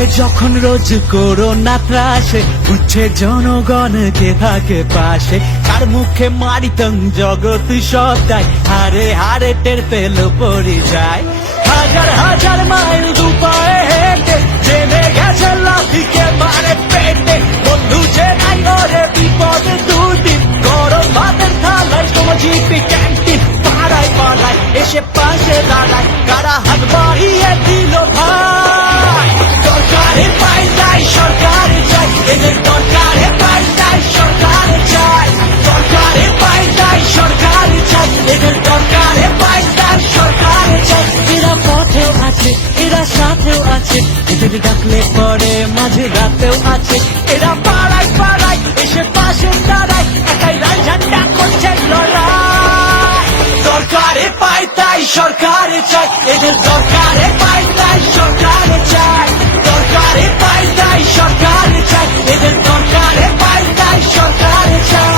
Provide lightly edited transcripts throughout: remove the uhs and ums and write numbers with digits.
উঠে যখন রোজ করোনা ত্রাসে, উঠছে জনগণ কে থাকে পাশে, কার মুখে মারিতং জগৎ সদাই, হারে হারে টের পেল পরিযায়। হাজার হাজার মাইল দুপায়ে হেঁটে জেনে গেছে লাঠিকে মারে পেটে, বন্ধু যে নাই ওরে বিপদে দুদিন, গরম ভাতের থালায় তোমার জিপি ক্যান্টিন, পাড়ায় পাড়ায় এসে পাশে দাঁড়ায়, কারা হাত বাড়িয়ে দিল ভাই। সরকারে পাল্টাই সরকার চাই, এদের দরকারে পাল্টাই সরকার চাই, সরকারে পাল্টাই সরকার চাই, এদের দরকারে পাল্টাই সরকার চাই। এরা পথেও আছে, এরা সাথেও আছে, এদের ডাকলে পরে মাঝে রাতেও আছে, এরা পাড়ায় পাড়ায় এসে পাশে দাঁড়ায়, একাই লাল ঝান্ডা করছে লড়াই। সরকারে পাল্টাই সরকার চাই, এদের দরকারে পাল্টাই সরকার চাই, সরকারে পাল্টাই সরকার চাই, এদের দরকারে পাল্টাই সরকার চাই।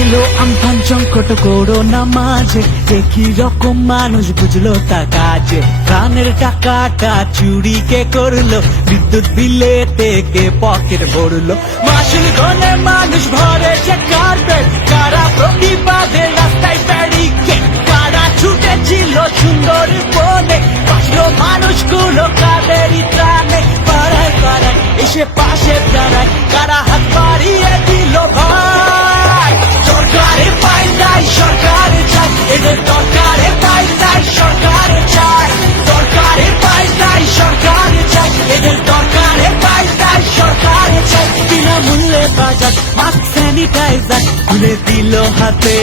এলো আমফান সংকট করোনা মাঝে, দেখি রকম মানুষ বুঝলো তা কাজে, প্রাণের টাকাটা চুরি কে করলো, বিদ্যুৎ বিলে থেকে পকেট ভরলো, মাসুল গনে মানুষ ভরেছে কার্পেট, কারা প্রতিবাদে রাস্তায় ব্যারিকেড, কারা ছুটেছিল সুন্দর বনে, বাঁচলো মানুষগুলো কাদেরই ত্রাণে, পাড়ায় পাড়ায় এসে পাশে দাঁড়ায়, কারা হাত বাড়িয়ে দিল ভাই। সরকারে পাল্টাই সরকার চাই, এদের দরকারে পাল্টাই সরকার চাই, সরকারে পাল্টাই সরকার চাই, এদের দরকারে পাল্টাই সরকার চাই। বিনামূল্যে বাজার মাস্ক স্যানিটাইজার তুলে দিল হাতে,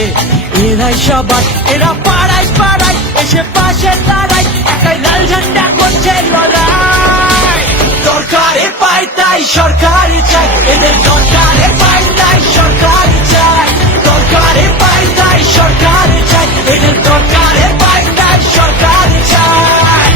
এরাই সবার, এরা পাড়ায় পাড়ায় এসে পাশে দাঁড়ায়, একাই লাল ঝান্ডা করছে লড়াই। সরকারে পাল্টাই সরকার চাই, এদের দরকারে পাল্টাই সরকার চাই, সরকারে পাল্টাই সরকার চাই, এদের দরকারে পাল্টাই সরকার চাই।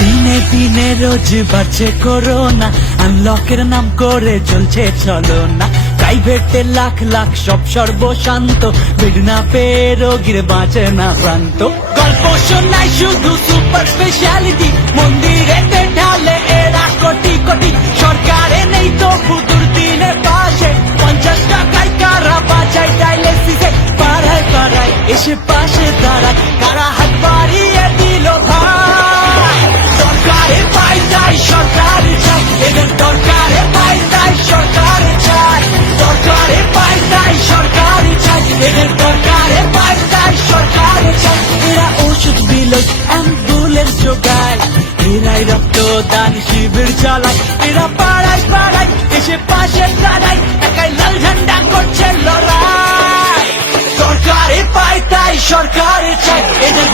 দিনে দিনে রোজ বাড়ছে করোনা, আনলকের নাম করে চলছে চলো না, প্রাইভেটে লাখ লাখ সব সর্বশান্ত, বেড না পেয়ে রোগীর বাঁচে না প্রান্ত, গল্প শোনায় শুধু সুপার স্পেশালিটি, মন্দিরেতে ঢালে এরা কোটি কোটি, সরকারে নেই তো দুর্দিনে পাশে, 50 টাকায় কারা বাঁচায় ডায়ালিসিসে, পাড়ায় পাড়ায় এসে পাশে দাঁড়ায়, কারা হাত বাড়িয়ে দিল ভাই। সরকারে পাল্টাই সরকার চাই, এদের দরকারে পাল্টাই সরকার চাই, সরকারে পাল্টাই সরকার চাই, এদের দরকারে পাল্টাই সরকার চাই। এরা ওষুধ দিল অ্যাম্বুলেন্স যোগায়, এরাই রক্তদান শিবির চালায়, এরা পাড়ায় পাড়ায় এসে পাশে দাঁড়ায়, একাই লাল ঝান্ডা করছে লড়াই। সরকারে পাল্টাই সরকার চাই, এদের